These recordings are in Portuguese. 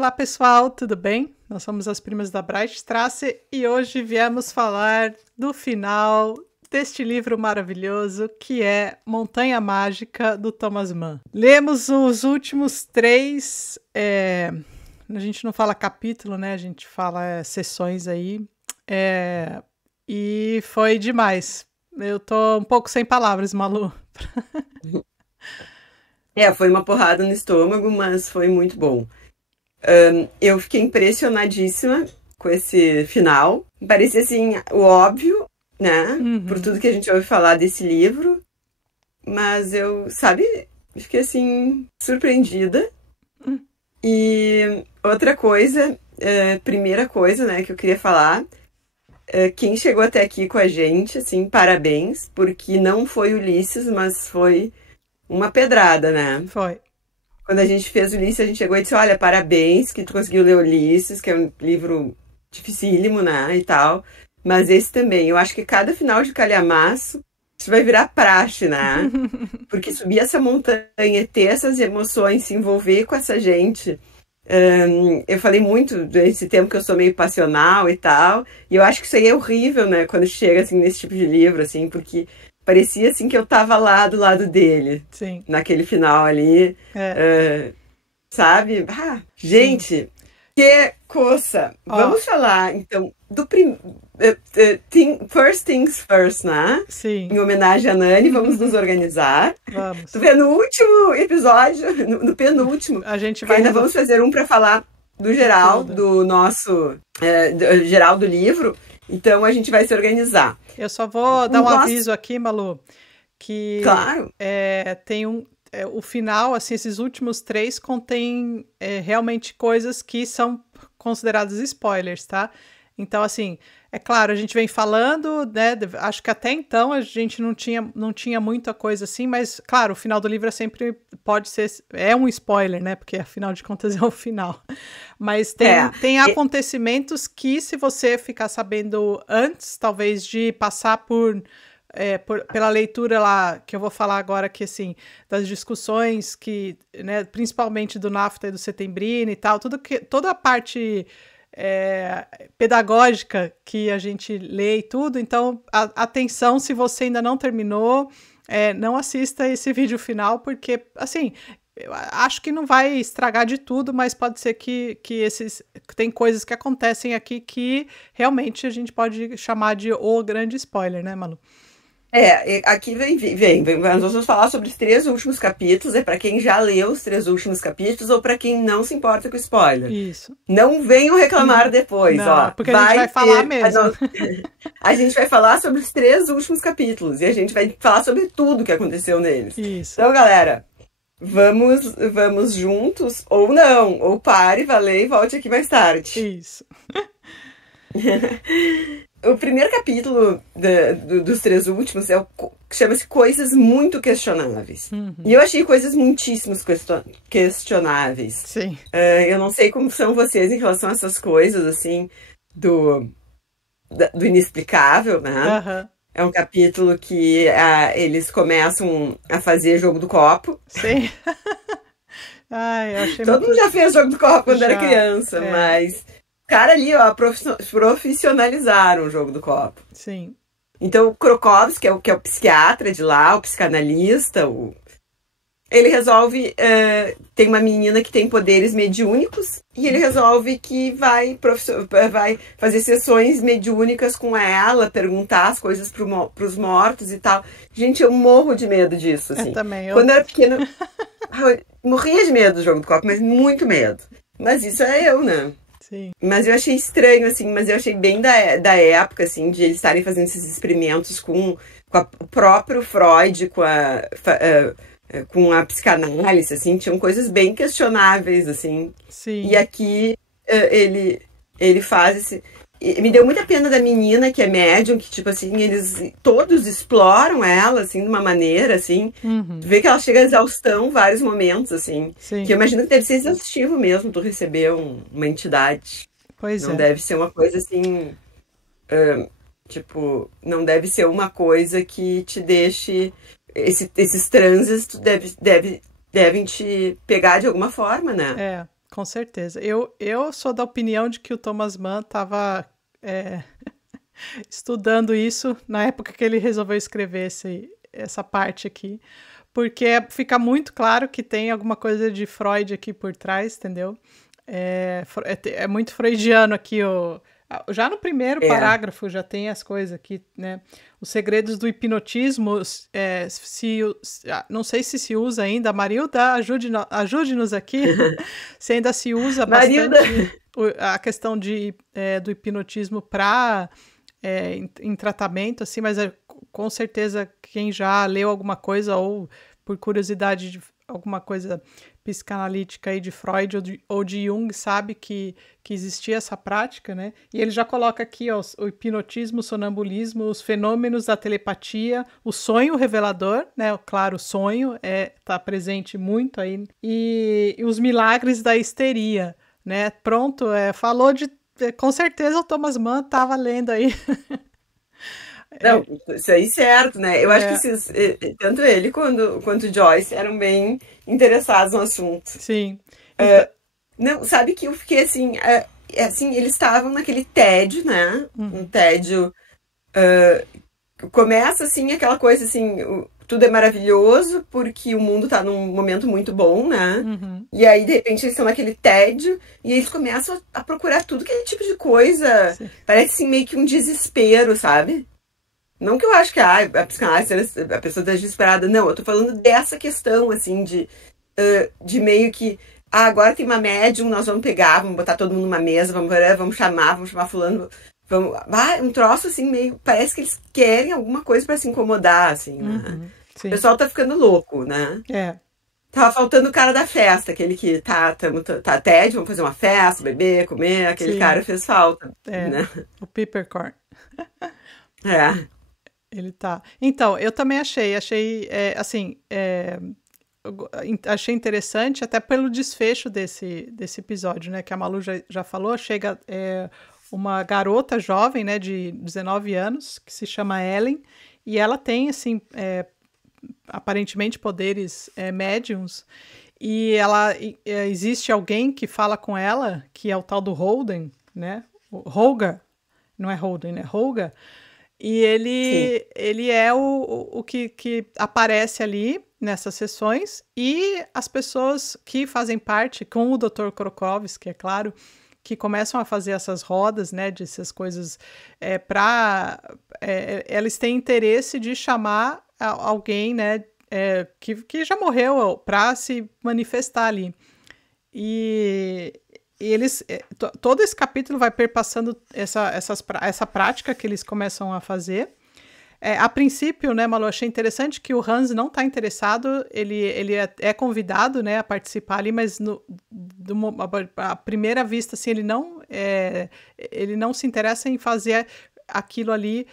Olá pessoal, tudo bem? Nós somos as primas da Breitstraße e hoje viemos falar do final deste livro maravilhoso que é Montanha Mágica, do Thomas Mann. Lemos os últimos 3, a gente não fala capítulo, né? A gente fala sessões aí, e foi demais. Eu tô um pouco sem palavras, Malu. Foi uma porrada no estômago, mas foi muito bom. Eu fiquei impressionadíssima com esse final. Parecia, assim, o óbvio, né? Por tudo que a gente ouve falar desse livro. Mas eu, fiquei, assim, surpreendida. E outra coisa, primeira coisa, né, que eu queria falar. Quem chegou até aqui com a gente, assim, parabéns. Porque não foi Ulisses, mas foi uma pedrada, né? Foi. Quando a gente fez Ulisses, a gente chegou e disse, olha, parabéns que tu conseguiu ler Ulisses, que é um livro dificílimo, né, e tal. Mas esse também, eu acho que cada final de calhamaço, isso vai virar praxe, né? Porque subir essa montanha, ter essas emoções, se envolver com essa gente. Eu falei muito desse tempo que eu sou meio passional e tal, e eu acho que isso aí é horrível, né, quando chega, assim, nesse tipo de livro, assim, porque parecia, assim, que eu tava lá do lado dele. Sim. Naquele final ali. Sabe? Gente, que coça! Vamos falar, então, do First Things First, né? Sim. Em homenagem a Nani, vamos nos organizar. Vamos. Tu vê, no último episódio, no penúltimo, a gente vai ainda vamos fazer um para falar do geral, do nosso... geral do livro. Então, a gente vai se organizar. Eu só vou dar um aviso aqui, Malu, que claro. Tem o final, assim, esses últimos 3 contém realmente coisas que são consideradas spoilers, tá? Então, assim, é claro, a gente vem falando, né? Acho que até então a gente não tinha muita coisa assim, mas, claro, o final do livro sempre pode ser... É um spoiler, né? Porque, afinal de contas, é o final. Mas tem acontecimentos que, se você ficar sabendo antes, talvez, de passar pela leitura lá, que eu vou falar agora, que assim, das discussões que, né, principalmente do NAFTA e do Setembrino e tal, toda a parte pedagógica que a gente lê e tudo, então, atenção, se você ainda não terminou, não assista esse vídeo final, porque, assim, eu acho que não vai estragar de tudo, mas pode ser que tem coisas que acontecem aqui que realmente a gente pode chamar de o grande spoiler, né, Malu? Aqui nós vamos falar sobre os 3 últimos capítulos, para quem já leu os 3 últimos capítulos ou para quem não se importa com spoiler. Isso. Não venham reclamar depois, não, porque a gente vai falar mesmo. A gente vai falar sobre os 3 últimos capítulos e a gente vai falar sobre tudo que aconteceu neles. Isso. Então, galera, vamos juntos ou não, ou pare, valeu e volte aqui mais tarde. Isso. O primeiro capítulo dos 3 últimos chama-se Coisas Muito Questionáveis. E eu achei coisas muitíssimos questionáveis. Sim. Eu não sei como são vocês em relação a essas coisas, assim, do inexplicável, né? É um capítulo que eles começam a fazer jogo do copo. Sim. Ai, eu achei Todo mundo já fez jogo do copo quando era criança, mas... Cara ali, ó, profissionalizaram o jogo do copo. Sim. Então, o Krokovsky, que é o psiquiatra de lá, o psicanalista, ele resolve... tem uma menina que tem poderes mediúnicos e ele resolve que vai fazer sessões mediúnicas com ela, perguntar as coisas pros mortos e tal. Gente, eu morro de medo disso, assim. Eu também. Quando eu era pequena, eu morria de medo do jogo do copo, mas muito medo. Mas isso é eu, né? Sim. Mas eu achei estranho, assim, mas eu achei bem da época, assim, de eles estarem fazendo esses experimentos com o próprio Freud, com a psicanálise, assim, tinham coisas bem questionáveis, assim. Sim. E aqui ele faz esse... Me deu muita pena da menina, que é médium, que, tipo assim, eles todos exploram ela, assim, de uma maneira, assim. Tu vê que ela chega a exaustão em vários momentos, assim. Sim. Que eu imagino que deve ser exaustivo mesmo, tu receber uma entidade. Pois não deve ser uma coisa, assim... não deve ser uma coisa que te deixe... Esses transes devem te pegar de alguma forma, né? Com certeza. Eu sou da opinião de que o Thomas Mann estava estudando isso na época que ele resolveu escrever essa parte aqui, porque fica muito claro que tem alguma coisa de Freud aqui por trás, entendeu? É muito freudiano aqui, já no primeiro parágrafo já tem as coisas aqui, né? Os segredos do hipnotismo, não sei se usa ainda, Marilda, ajude-nos aqui, se ainda se usa bastante a questão do hipnotismo em tratamento, assim, mas com certeza quem já leu alguma coisa ou por curiosidade de alguma coisa psicanalítica aí de Freud ou de Jung sabe que existia essa prática, né? E ele já coloca aqui, ó, o hipnotismo, o sonambulismo, os fenômenos da telepatia, o sonho revelador, né? Claro, o sonho tá presente muito aí, e os milagres da histeria, né? Pronto, falou de... Com certeza o Thomas Mann estava lendo aí. Não, isso aí certo, né? Eu acho que tanto ele quanto Joyce eram bem interessados no assunto. Sim. Não, sabe que eu fiquei assim, eles estavam naquele tédio, né? Um tédio. Começa assim, aquela coisa assim, tudo é maravilhoso porque o mundo tá num momento muito bom, né? Uhum. E aí, de repente, eles estão naquele tédio e eles começam a procurar tudo que é tipo de coisa. Sim. Parece assim, meio que um desespero, sabe? Não que eu acho que a psicanálise, a pessoa tá desesperada. Não, eu tô falando dessa questão, assim, de meio que... agora tem uma médium, nós vamos pegar, vamos botar todo mundo numa mesa, vamos chamar fulano... um troço, assim, meio... Parece que eles querem alguma coisa pra se incomodar, assim, né? O pessoal tá ficando louco, né? Tava faltando o cara da festa, aquele que tá tédio, vamos fazer uma festa, beber, comer, aquele cara fez falta, né? O Peppercorn. Ele tá. Então, eu também achei assim, achei interessante até pelo desfecho desse episódio, né, que a Malu já falou, chega uma garota jovem, né, de 19 anos, que se chama Ellen, e ela tem, assim, aparentemente poderes médiums, e existe alguém que fala com ela, que é o tal do Holden, né, o Holga, não é Holden, é Holga. E ele é o que aparece ali nessas sessões, e as pessoas que fazem parte, com o Dr. Krokowski, é claro, que começam a fazer essas rodas, né, dessas coisas, eles têm interesse de chamar alguém, né, que já morreu, para se manifestar ali. E eles, todo esse capítulo vai perpassando essa prática que eles começam a fazer. A princípio, né, Malu, achei interessante que o Hans não está interessado, ele é convidado, né, a participar ali, mas à primeira vista, assim, ele não se interessa em fazer aquilo ali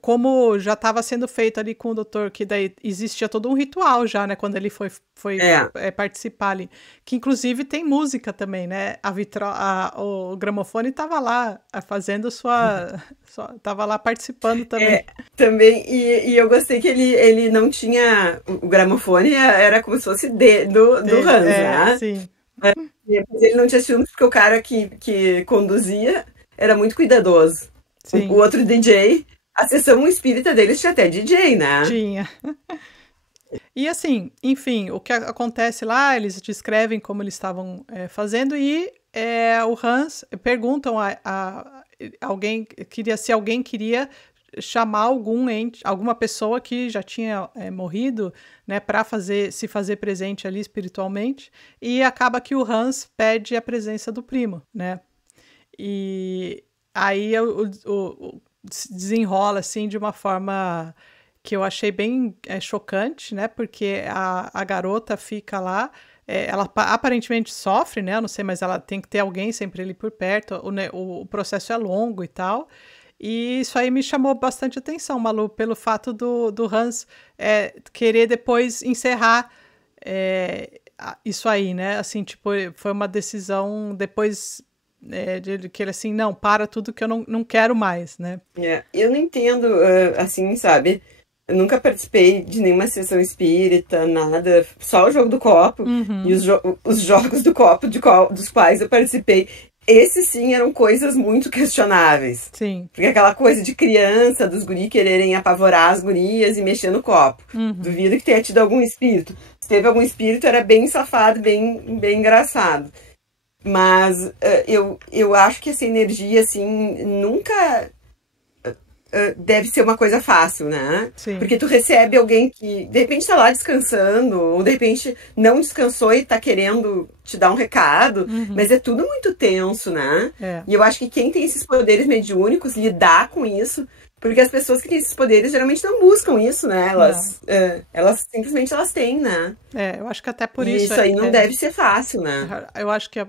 como já estava sendo feito ali com o doutor, que daí existia todo um ritual já, né, quando ele foi participar ali, que inclusive tem música também, né, o gramofone estava lá fazendo estava lá participando também. Também, e eu gostei que ele não tinha, o gramofone era como se fosse do Hans, né? Sim. Mas ele não tinha ciúmes porque o cara que conduzia era muito cuidadoso. Sim. O outro DJ... A sessão espírita deles tinha até DJ, né? Tinha. E assim, enfim, o que acontece lá, eles descrevem como eles estavam fazendo, e o Hans perguntam a alguém, se alguém queria chamar alguma pessoa que já tinha morrido, né, para se fazer presente ali espiritualmente, e acaba que o Hans pede a presença do primo, né? E aí se desenrola assim de uma forma que eu achei bem chocante, né? Porque a garota fica lá, ela aparentemente sofre, né? Eu não sei, mas ela tem que ter alguém sempre ali por perto. O processo é longo e tal. E isso aí me chamou bastante atenção, Malu, pelo fato do Hans querer depois encerrar isso aí, né? Assim, tipo, foi uma decisão depois... de que ele assim, não, para tudo que eu não quero mais, né? Eu não entendo, assim, sabe? Eu nunca participei de nenhuma sessão espírita, nada. Só o jogo do copo. E os jogos do copo dos quais eu participei. Esses, sim, eram coisas muito questionáveis. Sim. Porque aquela coisa de criança, dos guri quererem apavorar as gurias e mexer no copo. Duvido que tenha tido algum espírito. Se teve algum espírito, era bem safado, bem engraçado. Mas eu acho que essa energia, assim, nunca deve ser uma coisa fácil, né? Sim. Porque tu recebe alguém que, de repente, tá lá descansando, ou de repente não descansou e tá querendo te dar um recado, mas é tudo muito tenso, né? E eu acho que quem tem esses poderes mediúnicos, lidar com isso, porque as pessoas que têm esses poderes geralmente não buscam isso, né? Elas simplesmente elas têm, né? Eu acho que até por isso... Isso aí não deve ser fácil, né? Eu acho que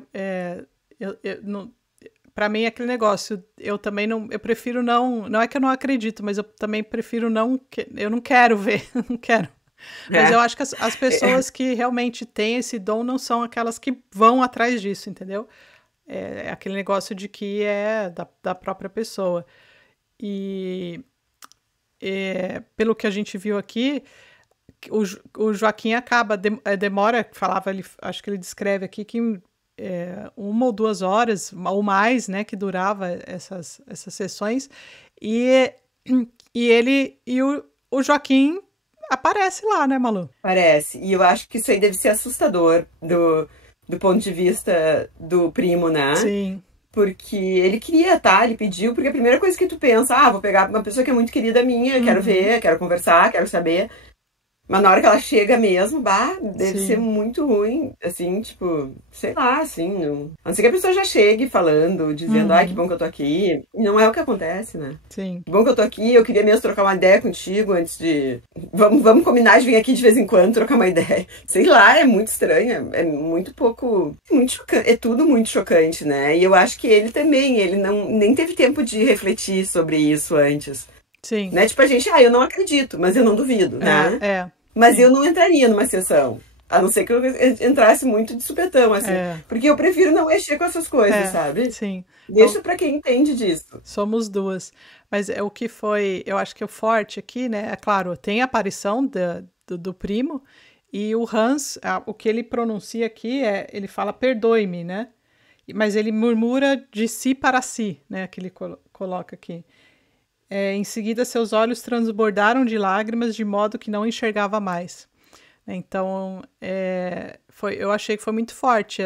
para mim é aquele negócio, eu também não, eu prefiro não é que eu não acredito, mas eu também prefiro eu não quero ver, não quero. Mas eu acho que as pessoas que realmente têm esse dom não são aquelas que vão atrás disso, entendeu? É aquele negócio de que é da própria pessoa. E pelo que a gente viu aqui, o Joaquim acaba, demora, acho que ele descreve aqui que 1 ou 2 horas ou mais, né, que durava essas sessões, e o Joaquim aparece lá, né, Malu? Parece, e eu acho que isso aí deve ser assustador do ponto de vista do primo, né? Sim. Porque ele queria, tá? Ele pediu, porque a primeira coisa que tu pensa, vou pegar uma pessoa que é muito querida minha, quero ver, quero conversar, quero saber. Mas na hora que ela chega mesmo, deve ser muito ruim, assim, tipo, sei lá, assim, a não ser que a pessoa já chegue falando, dizendo, que bom que eu tô aqui. E não é o que acontece, né? Sim. Que bom que eu tô aqui, eu queria mesmo trocar uma ideia contigo antes de... Vamos combinar de vir aqui de vez em quando trocar uma ideia. Sei lá, é muito estranho, é muito pouco... Muito chocante, é tudo muito chocante, né? E eu acho que ele também, ele nem teve tempo de refletir sobre isso antes. Sim. Né? Tipo, a gente, eu não acredito, mas eu não duvido, né? Mas eu não entraria numa sessão. A não ser que eu entrasse muito de supetão, assim. Porque eu prefiro não mexer com essas coisas, sabe? Sim. Deixa pra quem entende disso. Somos duas. Mas o que foi, eu acho que o forte aqui, né? É claro, tem a aparição do primo, e o Hans, o que ele pronuncia aqui ele fala perdoe-me, né? Mas ele murmura de si para si, né? Que ele coloca aqui. Em seguida, seus olhos transbordaram de lágrimas de modo que não enxergava mais. Então, eu achei que foi muito forte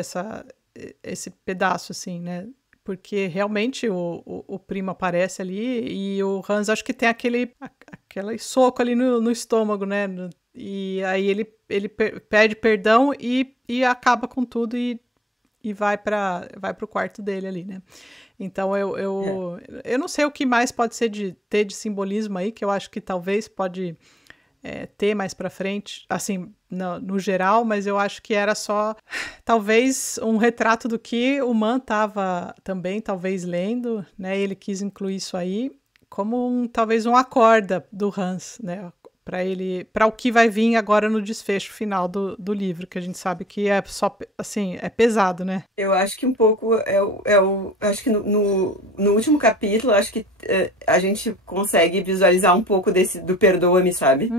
esse pedaço, assim, né? Porque realmente o primo aparece ali e o Hans, acho que tem aquele soco ali no estômago, né? E aí ele pede perdão e acaba com tudo e vai pro quarto dele ali, né? Então, eu não sei o que mais pode ser ter de simbolismo aí, que eu acho que talvez pode ter mais pra frente, assim, no geral, mas eu acho que era só, talvez, um retrato do que o Man estava também, talvez, lendo, né? Ele quis incluir isso aí como talvez um acorda do Hans, né? Para o que vai vir agora no desfecho final do livro, que a gente sabe que é só, assim, é pesado, né? Eu acho que um pouco acho que no último capítulo, acho que a gente consegue visualizar um pouco do perdoa-me, sabe?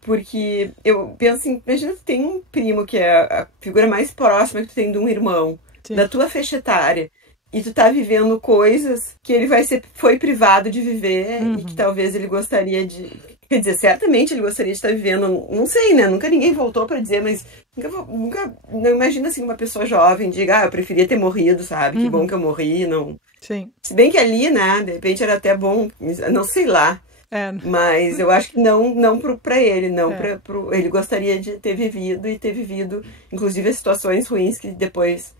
Porque eu penso assim, imagina que tu tem um primo que é a figura mais próxima que tu tem de um irmão, Sim. Da tua faixa etária, e tu tá vivendo coisas que ele foi privado de viver e que talvez ele gostaria de... Quer dizer, certamente ele gostaria de estar vivendo, não sei, né? Nunca ninguém voltou pra dizer, mas nunca não imagina assim uma pessoa jovem diga, eu preferia ter morrido, sabe? Que bom que eu morri, não. Sim. Se bem que ali, né, de repente era até bom, não sei lá. Mas eu acho que não pra ele, não ele gostaria de ter vivido e ter vivido, inclusive, as situações ruins que depois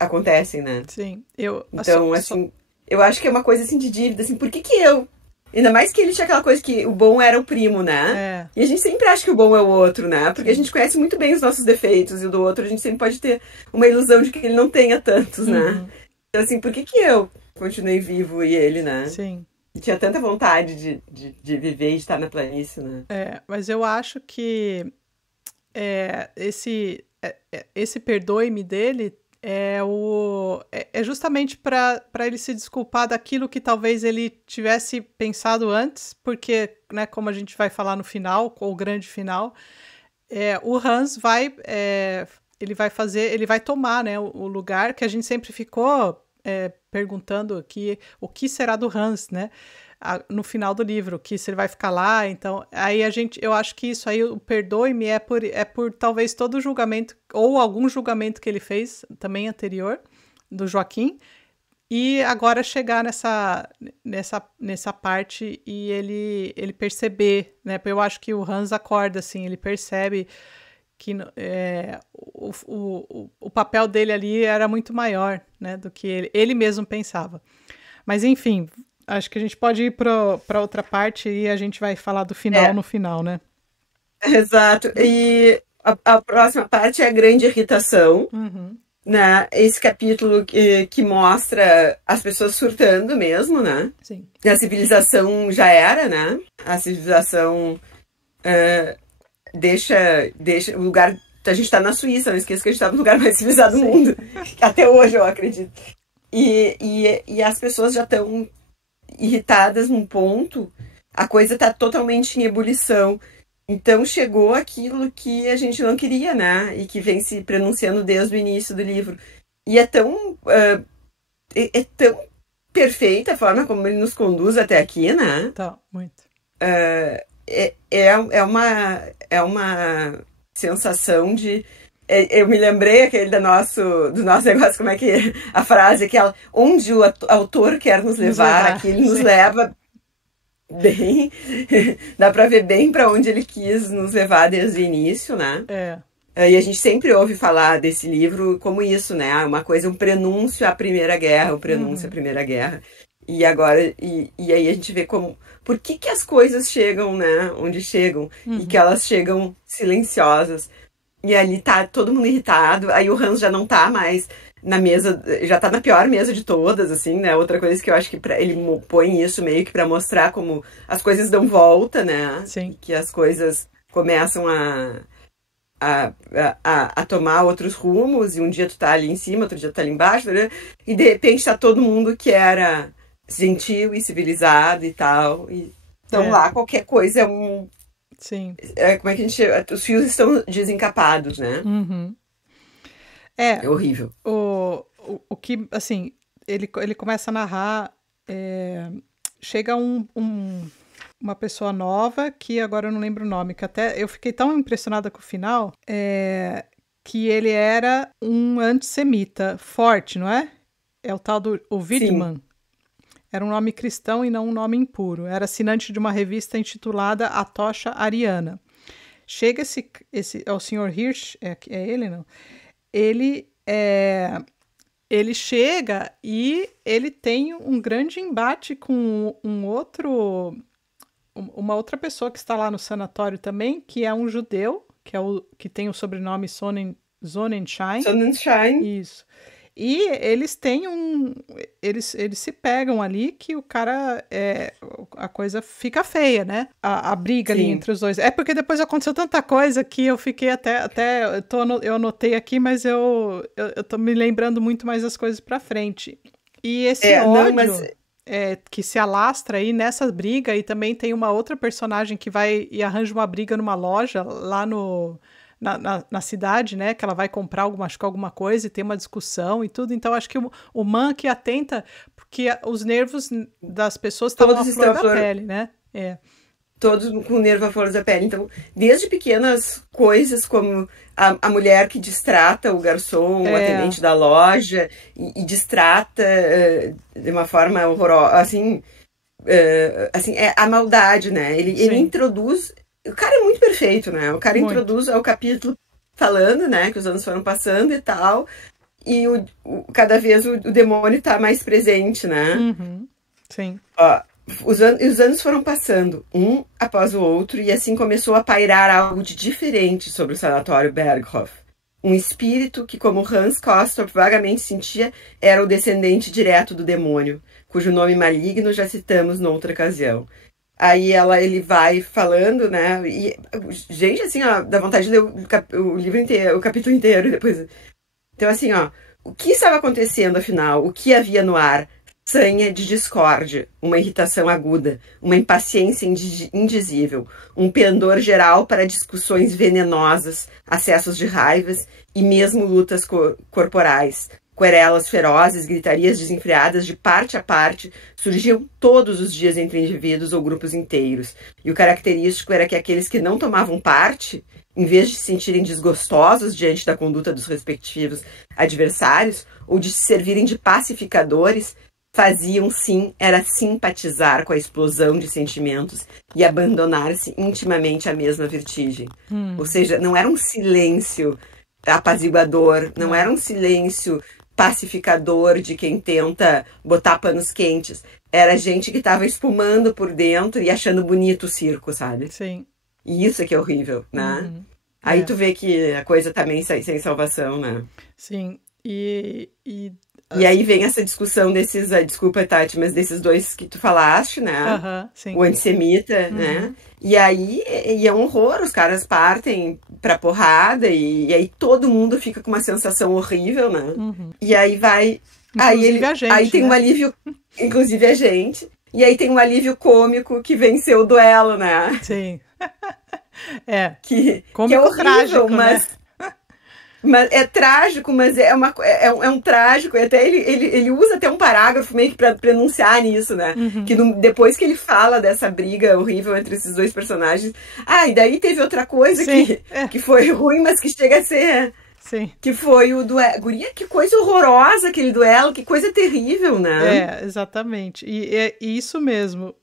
acontecem, né? Sim. Então, assim, eu acho que é uma coisa assim de dívida, assim, por que eu? Ainda mais que ele tinha aquela coisa que o bom era o primo, né? E a gente sempre acha que o bom é o outro, né? Porque a gente conhece muito bem os nossos defeitos e o do outro a gente sempre pode ter uma ilusão de que ele não tenha tantos, né? Então, assim, por que eu continuei vivo e ele, né? Sim. E tinha tanta vontade de viver e de estar na planície, né? Mas eu acho que esse perdoe-me dele É justamente para ele se desculpar daquilo que talvez ele tivesse pensado antes, porque, né, como a gente vai falar no final, ou o grande final, o Hans ele vai tomar, né, o lugar que a gente sempre ficou perguntando aqui, o que será do Hans, né? No final do livro, que se ele vai ficar lá, então, aí eu acho que isso aí, o perdoe-me, é por talvez todo o julgamento, ou algum julgamento que ele fez, também anterior, do Joaquim, e agora chegar nessa parte e ele perceber, né, eu acho que o Hans acorda, assim, ele percebe que o papel dele ali era muito maior, né, do que ele mesmo pensava. Mas, enfim, acho que a gente pode ir para outra parte e a gente vai falar do final no final, né? Exato. E a próxima parte é a grande irritação, né? Esse capítulo que mostra as pessoas surtando mesmo, né? Sim. A civilização já era, né? A civilização deixa o lugar... A gente está na Suíça, não esqueça que a gente está no lugar mais civilizado do mundo. Até hoje, eu acredito. E as pessoas já estão irritadas num ponto, a coisa está totalmente em ebulição. Então chegou aquilo que a gente não queria, né? E que vem se pronunciando desde o início do livro. E é tão perfeita a forma como ele nos conduz até aqui, né? Tá, muito. É uma sensação de... Eu me lembrei aquele do nosso negócio, como é que é a frase, aquela, onde o autor quer nos levar, aqui ele nos leva bem, dá pra ver bem pra onde ele quis nos levar desde o início, né? E a gente sempre ouve falar desse livro como isso, né? Uma coisa, um prenúncio à Primeira Guerra, E agora, e aí a gente vê como, por que as coisas chegam, né, onde chegam, e que elas chegam silenciosas. E ali tá todo mundo irritado, aí o Hans já não tá mais na mesa, já tá na pior mesa de todas, assim, né? Outra coisa que eu acho que ele põe isso meio que pra mostrar como as coisas dão volta, né? Sim. Que as coisas começam a tomar outros rumos, e um dia tu tá ali em cima, outro dia tu tá ali embaixo, né? E de repente tá todo mundo que era gentil e civilizado e tal, e então lá qualquer coisa é um... Sim. Como é que a gente chama? Os fios estão desencapados, né? É horrível. O que, assim, ele começa a narrar, chega uma pessoa nova, que agora eu não lembro o nome, que até eu fiquei tão impressionada com o final, que ele era um antissemita forte, não é? É o tal do Widman. Era um nome cristão e não um nome impuro. Era assinante de uma revista intitulada A Tocha Ariana. Chega é o Sr. Hirsch, é ele, não? Ele chega e ele tem um grande embate com uma outra pessoa que está lá no sanatório também, que é um judeu, que tem o sobrenome Sonnenschein. Sonnenschein. Isso. E eles têm eles se pegam ali, que o cara, a coisa fica feia, né? A briga ali entre os dois. É porque depois aconteceu tanta coisa que eu fiquei eu anotei aqui, mas eu tô me lembrando muito mais das coisas pra frente. E esse ódio que se alastra aí nessa briga, e também tem uma outra personagem que vai e arranja uma briga numa loja lá na cidade, né, que ela vai comprar alguma coisa e tem uma discussão e tudo. Então acho que o Man que atenta, porque os nervos das pessoas estavam à flor da pele, né? Todos com o nervo à flor da pele. Então, desde pequenas coisas como a mulher que distrata o garçom, o atendente da loja, e distrata de uma forma horrorosa, assim, a maldade, né? Ele introduz... O cara é muito perfeito, né? O cara introduz o capítulo falando, né? Que os anos foram passando e tal. E cada vez o demônio tá mais presente, né? Sim. Ó, os anos foram passando, um após o outro. E assim começou a pairar algo de diferente sobre o sanatório Berghof. Um espírito que, como Hans Castorp vagamente sentia, era o descendente direto do demônio, cujo nome maligno já citamos noutra ocasião. Aí ele vai falando, né? E, gente, assim, ó, dá vontade de ler o livro inteiro, o capítulo inteiro depois. Então, assim, ó, O que estava acontecendo, afinal? O que havia no ar? Sanha de discórdia, uma irritação aguda, uma impaciência indizível, um pendor geral para discussões venenosas, acessos de raivas e mesmo lutas corporais. Querelas ferozes, gritarias desenfreadas de parte a parte surgiam todos os dias entre indivíduos ou grupos inteiros. E o característico era que aqueles que não tomavam parte, em vez de se sentirem desgostosos diante da conduta dos respectivos adversários ou de se servirem de pacificadores, faziam sim, era simpatizar com a explosão de sentimentos e abandonar-se intimamente à mesma vertigem. Ou seja, não era um silêncio apaziguador, não era um silêncio pacificador de quem tenta botar panos quentes. Era gente que estava espumando por dentro e achando bonito o circo, sabe? Sim. E isso é que é horrível, né? Aí tu vê que a coisa também sai sem salvação, né? Sim, e aí vem essa discussão desses, desculpa, Tati, mas desses dois que tu falaste, né? Sim. O antissemita, né? E aí é um horror, os caras partem pra porrada e aí todo mundo fica com uma sensação horrível, né? E aí vai... Aí tem um alívio, inclusive a gente, e aí tem um alívio cômico que venceu o duelo, né? Sim. Que cômico, é horrível, trágico, mas... né? Mas é trágico, mas é um trágico, e até ele usa até um parágrafo meio que pra pronunciar nisso, né? Que depois que ele fala dessa briga horrível entre esses dois personagens, e daí teve outra coisa que foi ruim, mas que chega a ser... Sim. Que foi o duelo. Guria, que coisa horrorosa aquele duelo, que coisa terrível, né? Exatamente. E isso mesmo.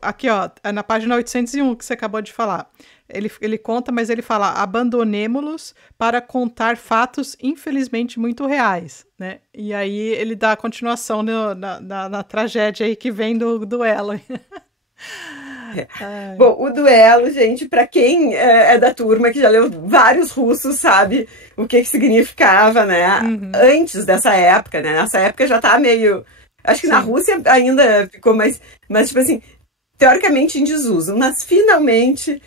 Aqui, ó, na página 801 que você acabou de falar. Ele conta, mas ele fala: abandonemo-los para contar fatos infelizmente muito reais, né? E aí ele dá a continuação na tragédia aí que vem do duelo. Bom, o duelo, gente, para quem é da turma que já leu vários russos, sabe o que significava, né? Antes dessa época, né? Nessa época já tá meio... Acho que na Rússia ainda ficou mais tipo assim, teoricamente em desuso, mas finalmente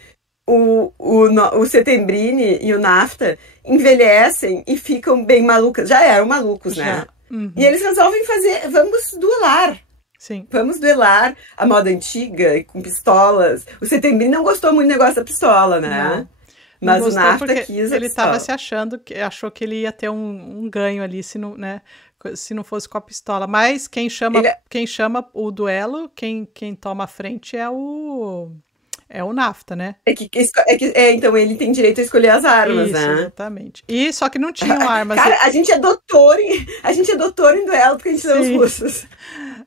o Settembrini e o NAFTA envelhecem e ficam bem malucas. Já eram malucos, né? E eles resolvem fazer, vamos duelar. Sim. Vamos duelar a moda antiga, com pistolas. O Settembrini não gostou muito do negócio da pistola, né? Mas o NAFTA quis. Ele estava se achando, achou que ele ia ter um ganho ali, se não fosse com a pistola. Mas quem chama o duelo, quem toma a frente é o NAFTA, né? Então ele tem direito a escolher as armas, isso, né? Exatamente. E só que não tinham armas. Cara, a gente é doutor em duelo porque a gente lê os russos.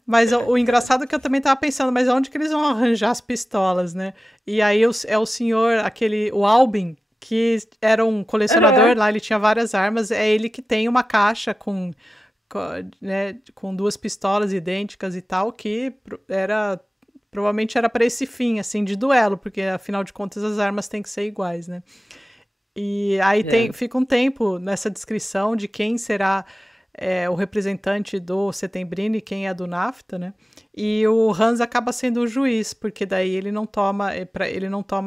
Mas o engraçado é que eu também tava pensando, mas onde que eles vão arranjar as pistolas, né? E aí é o senhor, o Albin, que era um colecionador lá, ele tinha várias armas, é ele que tem uma caixa com 2 pistolas idênticas e tal, que provavelmente era para esse fim, assim, de duelo, porque afinal de contas as armas têm que ser iguais, né? E aí fica um tempo nessa descrição de quem será o representante do Settembrini, quem é do NAFTA, né? E o Hans acaba sendo o juiz, porque daí ele não toma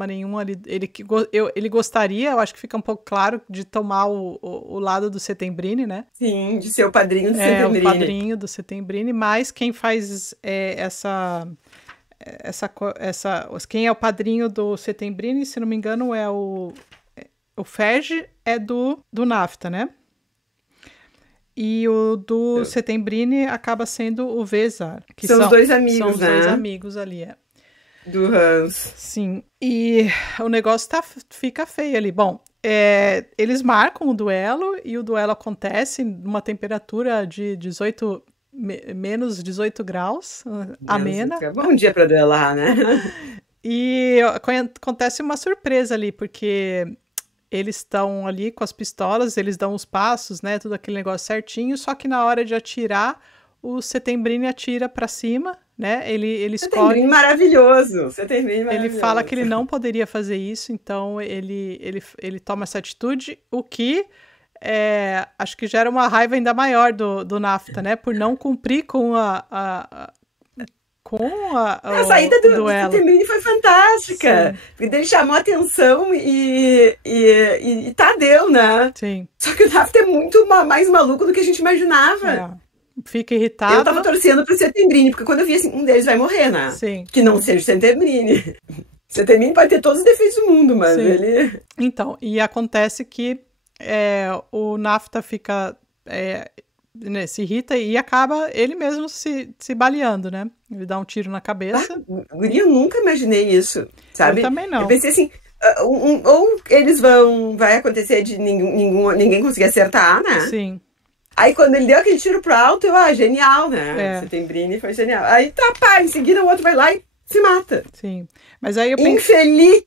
nenhum ali. Ele gostaria, eu acho que fica um pouco claro, de tomar o lado do Settembrini, né? Sim, de ser o padrinho do Settembrini. O padrinho do Settembrini, mas quem faz quem é o padrinho do Settembrini, se não me engano, é o Ferge é do NAFTA, né? E o do Settembrini acaba sendo o Vezar. Que são os dois amigos, são os dois amigos ali, do Hans. Sim. E o negócio fica feio ali. Bom, eles marcam o duelo e o duelo acontece numa temperatura de menos 18 graus, amena. Bom dia para duelar, né? E acontece uma surpresa ali, porque eles estão ali com as pistolas, eles dão os passos, né, tudo aquele negócio certinho, só que na hora de atirar, o Settembrini atira para cima, né, ele escolhe... Settembrini maravilhoso, Settembrini maravilhoso. Ele fala que ele não poderia fazer isso, então ele toma essa atitude, o que acho que gera uma raiva ainda maior do NAFTA, né, por não cumprir com com A saída do duelo. Setembrine foi fantástica. Sim. Porque ele chamou a atenção e deu, né? Sim. Só que o Nafta é muito mais maluco do que a gente imaginava. É. Fica irritado. Eu tava torcendo pro Setembrine, porque quando eu vi assim, um deles vai morrer, né? Sim. Que não seja o Setembrine. O Setembrine pode ter todos os defeitos do mundo, mas ele... Então, e acontece que o Nafta fica... se irrita e acaba ele mesmo se baleando, né? Ele dá um tiro na cabeça. Eu nunca imaginei isso, sabe? Eu também não. Eu pensei assim, ou eles vai acontecer de ninguém conseguir acertar, né? Sim. Aí quando ele deu aquele tiro pro alto, genial, né? Setembrine foi genial. Aí em seguida o outro vai lá e se mata. Sim. Mas aí eu Infeliz!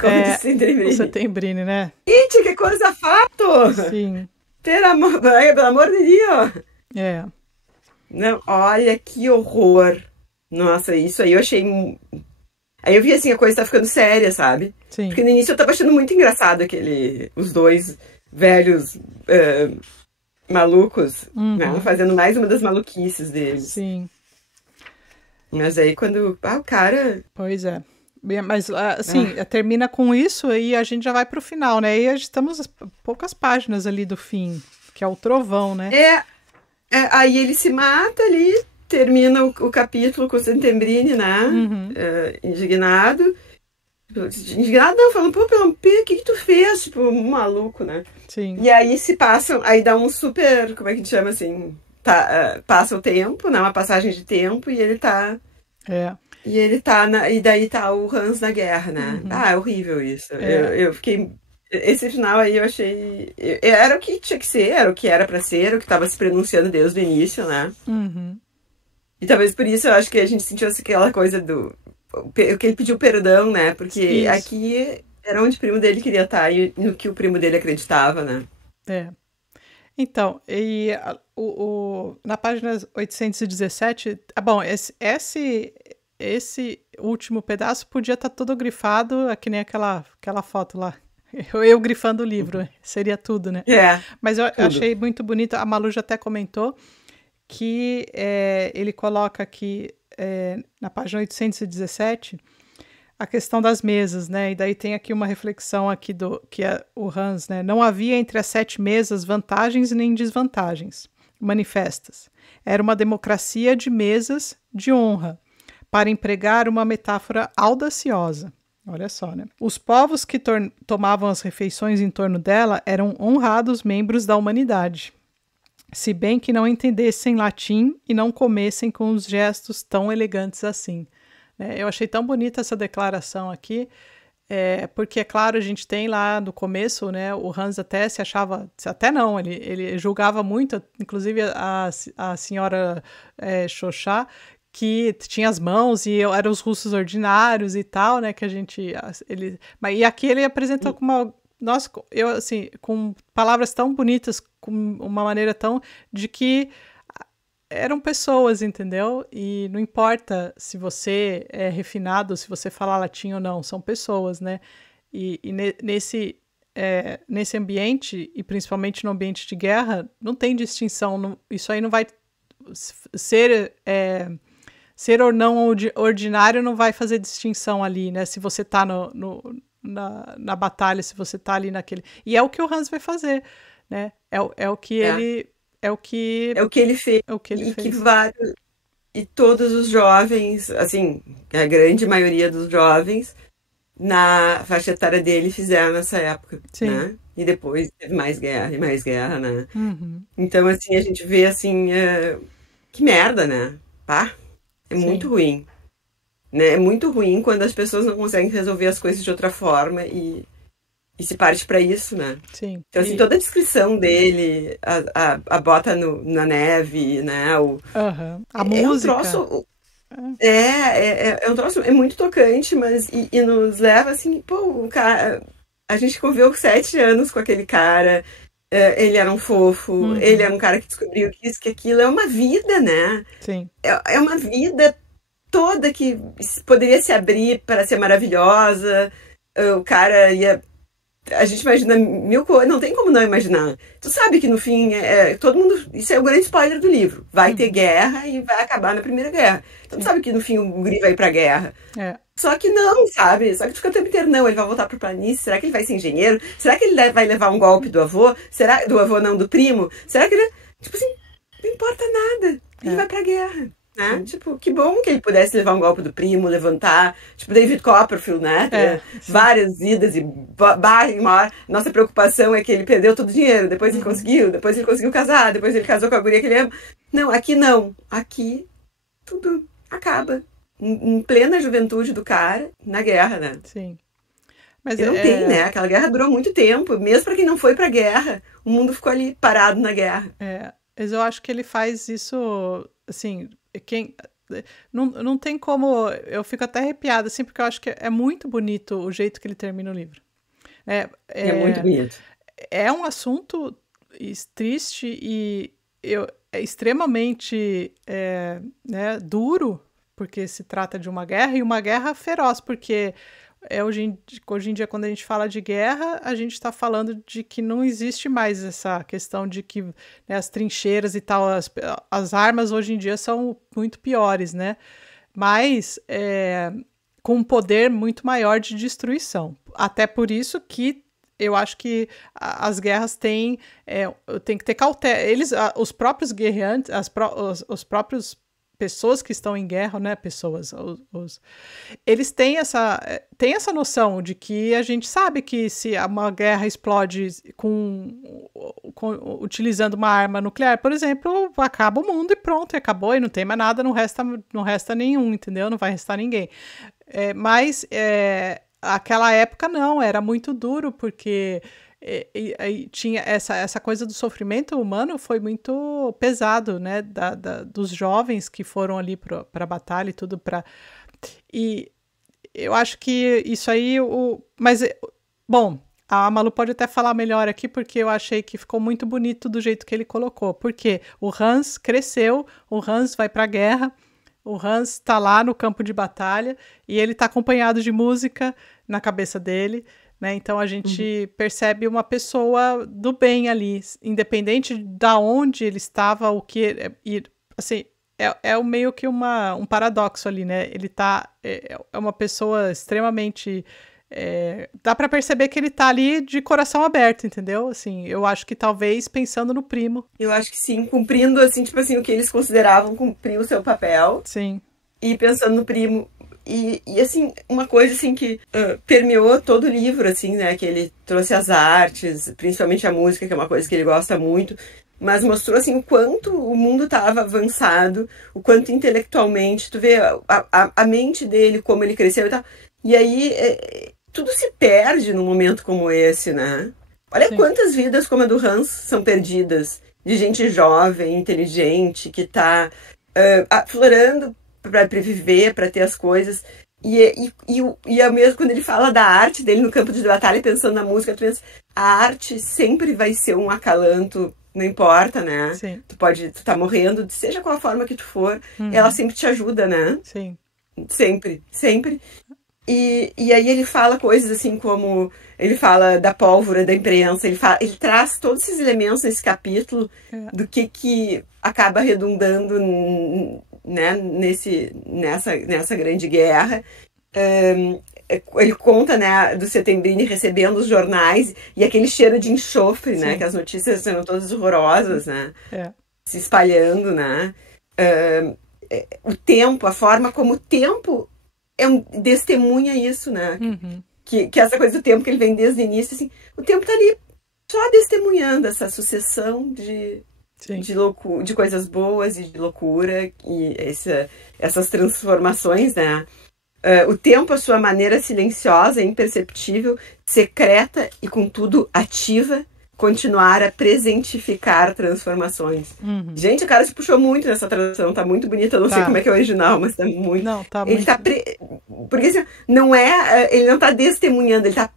Como disse Setembrine. O Setembrine, né? Gente, que coisa fato! Sim. Pelo amor de Deus! Não, olha que horror! Nossa, isso aí eu achei... Aí eu vi assim, a coisa tá ficando séria, sabe? Sim. Porque no início eu tava achando muito engraçado os dois velhos malucos, né? Fazendo mais uma das maluquices deles. Sim. Mas aí quando... o cara... Pois é. Mas, assim, termina com isso e a gente já vai pro final, né? E estamos poucas páginas ali do fim, que é o trovão, né? Aí ele se mata ali, termina o capítulo com o Setembrine, né? Indignado. Indignado não, falando, pô, o que tu fez? Tipo, um maluco, né? Sim. E aí se passam, aí dá um super, como é que a gente chama assim? Passa o tempo, né? Uma passagem de tempo e ele tá... E ele tá e daí tá o Hans na guerra, né? É horrível isso. Eu fiquei... Esse final aí eu achei... Era o que tinha que ser, era o que era pra ser, era o que tava se pronunciando desde o início, né? E talvez por isso eu acho que a gente sentiu aquela coisa que ele pediu perdão, né? Porque aqui era onde o primo dele queria estar e no que o primo dele acreditava, né? Então, e na página 817... bom, esse último pedaço podia estar todo grifado, que nem aquela foto lá. Eu grifando o livro, seria tudo, né? Mas eu achei muito bonito, a Malu já até comentou, que ele coloca aqui, na página 817, a questão das mesas, né? E daí tem aqui uma reflexão aqui que é o Hans, né? Não havia entre as 7 mesas vantagens nem desvantagens manifestas. Era uma democracia de mesas de honra, para empregar uma metáfora audaciosa. Olha só, né? Os povos que tomavam as refeições em torno dela eram honrados membros da humanidade, se bem que não entendessem latim e não comessem com os gestos tão elegantes assim. Eu achei tão bonita essa declaração aqui, porque, é claro, a gente tem lá no começo, né, o Hans até se achava, até não, ele julgava muito, inclusive a senhora Xoxá, que tinha as mãos e eram os russos ordinários e tal, né, que a gente... e aqui ele apresentou com uma... Nossa, eu, assim, com palavras tão bonitas, com uma maneira tão... de que eram pessoas, entendeu? E não importa se você é refinado, se você fala latim ou não, são pessoas, né? E nesse ambiente, e principalmente no ambiente de guerra, não tem distinção, isso aí não vai ser ou não ordinário, não vai fazer distinção ali, né? Se você tá na batalha, se você tá ali naquele... E é o que o Hans vai fazer, né? É o que ele... É o que ele fez. Que vários... E todos os jovens, assim, a grande maioria dos jovens, na faixa etária dele, fizeram nessa época, né? E depois teve mais guerra, né? Então, assim, a gente vê, assim, que merda, né? Pá, muito ruim. Né? É muito ruim quando as pessoas não conseguem resolver as coisas de outra forma e se parte pra isso, né? Sim. Então, assim, toda a descrição dele, a bota na neve, né? A música. Um troço... É um troço... É muito tocante, mas... E nos leva, assim... Pô, o cara... A gente conviveu 7 anos com aquele cara. Ele era um fofo. Ele era um cara que descobriu que isso, que aquilo. É uma vida, né? Sim. É uma vida toda que poderia se abrir para ser maravilhosa. O cara ia a gente imagina mil coisas, não tem como não imaginar. Tu sabe que no fim, todo mundo, isso é o grande spoiler do livro, vai ter guerra e vai acabar na Primeira Guerra. Então tu sabe que no fim o guri vai pra guerra. Só que não, sabe? Só que tu fica o tempo inteiro, não, ele vai voltar pro planície, será que ele vai ser engenheiro? Será que ele vai levar um golpe do avô? Será, do avô não, do primo? Será que ele, tipo assim, não importa nada, ele vai pra guerra. Né? Tipo, que bom que ele pudesse levar um golpe do primo, levantar, tipo David Copperfield, né? Várias idas e nossa preocupação é que ele perdeu todo o dinheiro, depois ele conseguiu casar, depois ele casou com a guria que ele ama. Não, aqui tudo acaba em plena juventude do cara, na guerra, né? Sim. Mas não tem, né? Aquela guerra durou muito tempo, mesmo para quem não foi pra guerra, o mundo ficou ali parado na guerra. Mas eu acho que ele faz isso, assim, não tem como, eu fico até arrepiada, assim, porque eu acho que é muito bonito o jeito que ele termina o livro. É muito bonito. É um assunto triste e é extremamente duro, porque se trata de uma guerra, e uma guerra feroz, porque hoje em dia, quando a gente fala de guerra, a gente está falando de que não existe mais essa questão de que, né, as trincheiras e tal, as armas hoje em dia são muito piores, né? Mas com um poder muito maior de destruição. Até por isso que eu acho que as guerras têm que ter cautela. Os próprios guerreantes, os próprios pessoas que estão em guerra, né, eles têm essa noção de que a gente sabe que se uma guerra explode utilizando uma arma nuclear, por exemplo, acaba o mundo e pronto, acabou, e não tem mais nada, não resta nenhum, entendeu? Não vai restar ninguém. Mas aquela época não, era muito duro, porque tinha essa coisa do sofrimento humano, foi muito pesado, né, dos jovens que foram ali para a batalha e tudo, e eu acho que isso aí, mas, bom, a Malu pode até falar melhor aqui, porque eu achei que ficou muito bonito do jeito que ele colocou, porque o Hans cresceu, o Hans vai para a guerra, o Hans está lá no campo de batalha, e ele está acompanhado de música na cabeça dele, né? Então a gente percebe uma pessoa do bem ali, independente da onde ele estava, o que, assim, meio que um paradoxo ali, né? Ele é uma pessoa extremamente, dá para perceber que ele tá ali de coração aberto, entendeu? Assim, eu acho que talvez pensando no primo. Eu acho que sim, cumprindo, assim, tipo assim, o que eles consideravam cumprir o seu papel. Sim. E pensando no primo. E assim, uma coisa assim que permeou todo o livro, assim, né? Que ele trouxe as artes, principalmente a música, que é uma coisa que ele gosta muito, mas mostrou, assim, o quanto o mundo estava avançado, o quanto intelectualmente, tu vê a mente dele, como ele cresceu e tal. E aí, tudo se perde num momento como esse, né? Olha quantas vidas como a do Hans são perdidas, de gente jovem, inteligente, que está aflorando para viver, para ter as coisas. E é mesmo quando ele fala da arte dele no campo de batalha, pensando na música, tu pensa, a arte sempre vai ser um acalanto, não importa, né? Sim. Tu tá morrendo, seja qual a forma que tu for, ela sempre te ajuda, né? Sim. Sempre, sempre. E aí ele fala coisas assim como, ele fala da pólvora da imprensa, ele traz todos esses elementos nesse capítulo do que acaba redundando, né, nessa grande guerra. Ele conta, né, do Settembrini recebendo os jornais e aquele cheiro de enxofre, né, que as notícias eram todas horrorosas, né, se espalhando, né. O tempo, a forma como o tempo testemunha isso, né? Que essa coisa do tempo que ele vem desde o início, assim, o tempo tá ali só testemunhando essa sucessão de coisas boas e de loucura, e essas transformações, né? O tempo, a sua maneira silenciosa, imperceptível, secreta e, contudo, ativa, continuar a presentificar transformações. Gente, o cara se puxou muito nessa tradução, tá muito bonita, eu não sei como é que é o original, mas tá muito... Não, tá ele muito... tá porque assim, ele não tá testemunhando, ele tá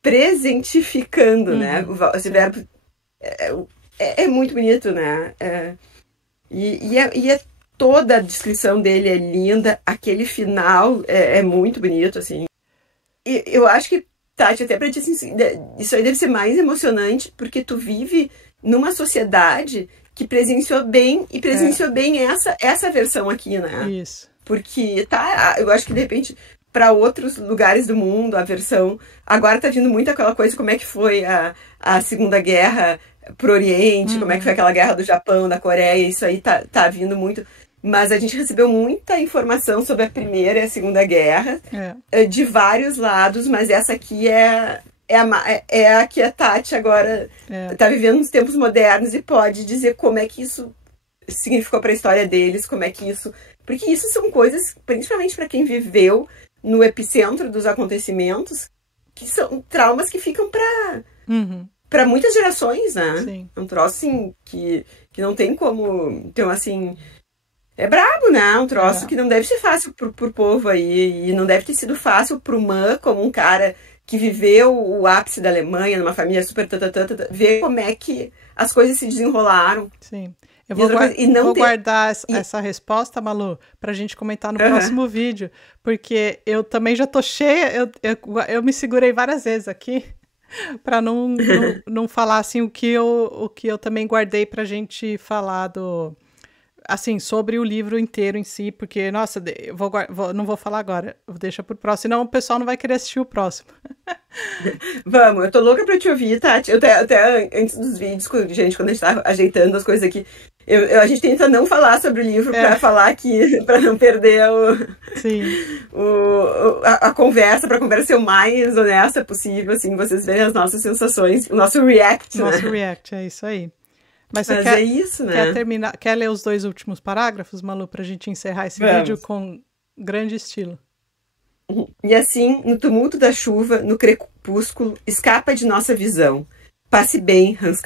presentificando, né? Esse verbo é muito bonito, né? E toda a descrição dele é linda, aquele final é muito bonito, assim. E eu acho que Tati, até pra ti, assim, isso aí deve ser mais emocionante, porque tu vive numa sociedade que presenciou bem, e presenciou bem essa versão aqui, né? Isso. Porque, eu acho que, de repente, para outros lugares do mundo, a versão... Agora tá vindo muito aquela coisa, como é que foi a Segunda Guerra pro Oriente, como é que foi aquela guerra do Japão, da Coreia, isso aí tá vindo muito... Mas a gente recebeu muita informação sobre a Primeira e a Segunda Guerra, de vários lados, mas essa aqui é a que a Tati agora tá vivendo nos tempos modernos e pode dizer como é que isso significou para a história deles, como é que isso... Porque isso são coisas, principalmente para quem viveu no epicentro dos acontecimentos, que são traumas que ficam para muitas gerações, né? Sim. Um troço, assim, que não tem como... Então, assim... É brabo, né? Um troço que não deve ser fácil pro povo aí. E não deve ter sido fácil pro Man, como um cara que viveu o ápice da Alemanha, numa família super... ver como é que as coisas se desenrolaram. Sim. Eu vou guardar essa resposta, Malu, pra gente comentar no próximo vídeo. Porque eu também já tô cheia. Eu me segurei várias vezes aqui para não falar assim, o que eu também guardei pra gente falar assim, sobre o livro inteiro em si, porque, nossa, eu não vou falar agora, deixa pro próximo, senão o pessoal não vai querer assistir o próximo. Vamos, eu tô louca pra te ouvir, Tati. Até antes dos vídeos, quando a gente tá ajeitando as coisas aqui, a gente tenta não falar sobre o livro pra falar aqui, pra não perder a conversa, pra conversa ser o mais honesta possível, assim, vocês verem as nossas sensações, o nosso react, Nosso react, é isso aí. Mas você quer, é isso, né? Quer ler os 2 últimos parágrafos, Malu, pra gente encerrar esse vídeo com grande estilo? E assim, no tumulto da chuva, no crepúsculo, escapa de nossa visão. Passe bem, Hans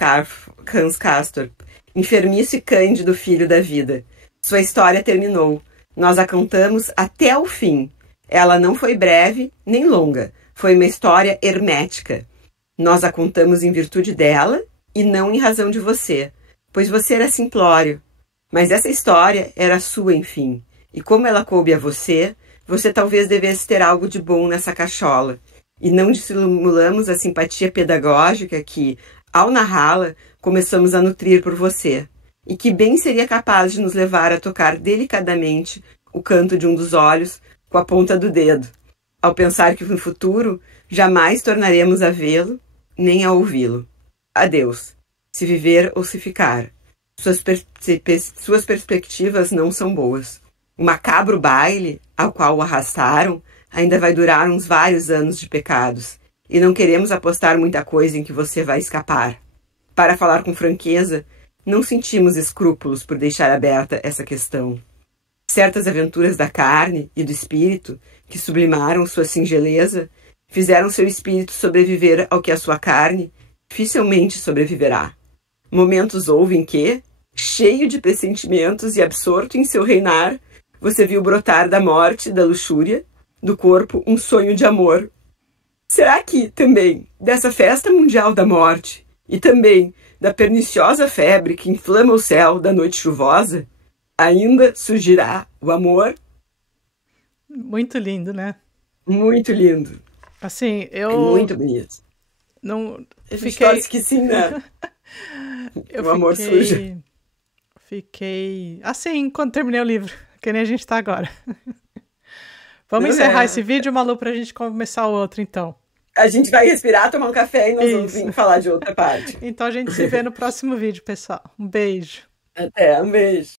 Castor, enfermiço e cândido filho da vida. Sua história terminou. Nós a contamos até o fim. Ela não foi breve nem longa. Foi uma história hermética. Nós a contamos em virtude dela e não em razão de você, pois você era simplório. Mas essa história era sua, enfim. E como ela coube a você talvez devesse ter algo de bom nessa cachola. E não dissimulamos a simpatia pedagógica que, ao narrá-la, começamos a nutrir por você. E que bem seria capaz de nos levar a tocar delicadamente o canto de um dos olhos com a ponta do dedo, ao pensar que no futuro jamais tornaremos a vê-lo, nem a ouvi-lo. Adeus, se viver ou se ficar. Suas perspectivas não são boas. O macabro baile ao qual o arrastaram ainda vai durar uns vários anos de pecados, e não queremos apostar muita coisa em que você vai escapar. Para falar com franqueza, não sentimos escrúpulos por deixar aberta essa questão. Certas aventuras da carne e do espírito, que sublimaram sua singeleza, fizeram seu espírito sobreviver ao que a sua carne dificilmente sobreviverá. Momentos houve em que, cheio de pressentimentos e absorto em seu reinar, você viu brotar da morte, da luxúria, do corpo um sonho de amor. Será que, também, dessa festa mundial da morte, e também da perniciosa febre que inflama o céu da noite chuvosa, ainda surgirá o amor? Muito lindo, né? Muito lindo. Assim, É muito bonito. Não, fiquei... que sim, né? O amor surge. Fiquei assim quando terminei o livro, que nem a gente tá agora. Vamos encerrar esse vídeo, Malu, pra gente começar o outro, então. A gente vai respirar, tomar um café e nós vamos vir falar de outra parte. Então a gente se vê no próximo vídeo, pessoal. Um beijo. Até, um beijo.